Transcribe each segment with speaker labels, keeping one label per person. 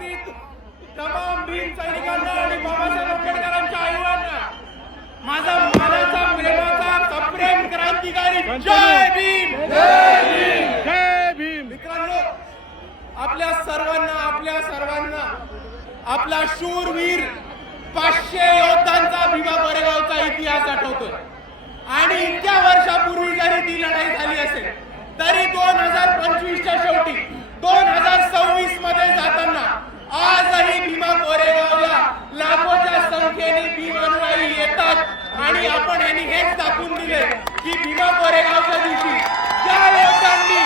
Speaker 1: बाबतीत तमाम भीम सैनिकांना आणि बाबासाहेब आंबेडकरांच्या आईवांना माझा मानाचा प्रेमाचा सप्रेम क्रांतिकारी जय भीम
Speaker 2: जय
Speaker 1: भीम मित्रांनो आपल्या सर्वांना आपल्या सर्वांना आपला शूरवीर पाचशे योद्धांचा भीमा बरेगावचा इतिहास आठवतो आणि इतक्या वर्षापूर्वी जरी ती लढाई झाली असेल तरी दोन हजार पंचवीसच्या की भीमा कोरेगावच्या दिवशी ज्या योद्ध्यांनी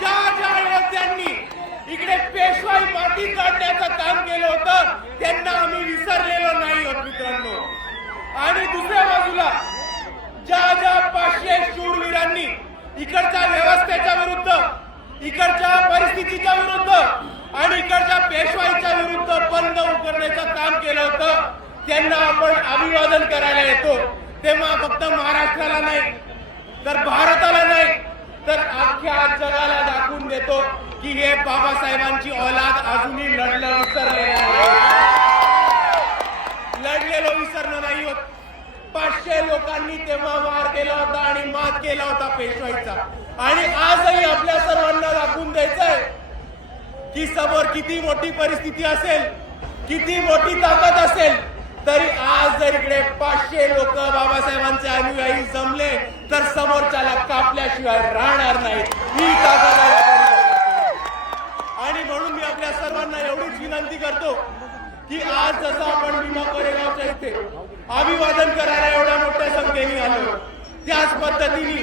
Speaker 1: ज्या ज्या योद्ध्यांनी इकडे पेशवाई माती काढण्याचं काम केलं होतं त्यांना आम्ही विसरलेलो नाही होत मित्रांनो आणि दुसऱ्या बाजूला ज्या ज्या पाचशे शूरवीरांनी इकडच्या व्यवस्थेच्या विरुद्ध इकडच्या परिस्थितीच्या विरुद्ध आणि इकडच्या पेशवाईच्या विरुद्ध बंद उकरण्याचं काम केलं होतं त्यांना आपण अभिवादन करायला येतो तेव्हा फक्त महाराष्ट्र नाही तर भारताला नाही तर अख्ख्या जगाला दाखवून देतो की हे बाबासाहेबांची औलाद अजूनही लढलं विसरले लढलेलो विसरणं नाही होत पाचशे लोकांनी तेव्हा वार केला होता आणि मात केला होता पेशवाईचा आणि आजही आपल्या सर्वांना दाखवून द्यायचंय की समोर किती मोठी परिस्थिती असेल किती मोठी ताकद असेल तरी पाचशे लोक बाबासाहेबांचे अनुयायी जमले तर समोरच्याला कापल्याशिवाय राहणार नाही ही ताकद आणि म्हणून मी आपल्या सर्वांना एवढीच विनंती करतो की आज जसं आपण विमा कोरेगावच्या इथे अभिवादन करायला एवढ्या मोठ्या संख्येने आलो त्याच पद्धतीने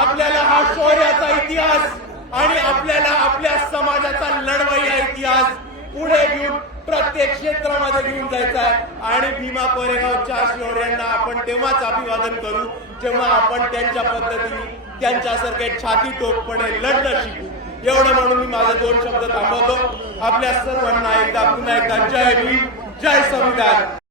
Speaker 1: आपल्याला हा शौर्याचा इतिहास आणि आपल्याला आपल्या समाजाचा लढवाई इतिहास पुढे घेऊन प्रत्येक क्षेत्रामध्ये घेऊन जायचं आहे आणि भीमा कोरेगावच्या शौर्यांना आपण तेव्हाच अभिवादन करू जेव्हा आपण त्यांच्या पद्धतीने त्यांच्यासारखे छाती टोकपणे लढणं शिकू एवढं म्हणून मी माझे दोन शब्द थांबवतो आपल्या सर्वांना एकदा पुन्हा एकदा जय भीम जय संविधान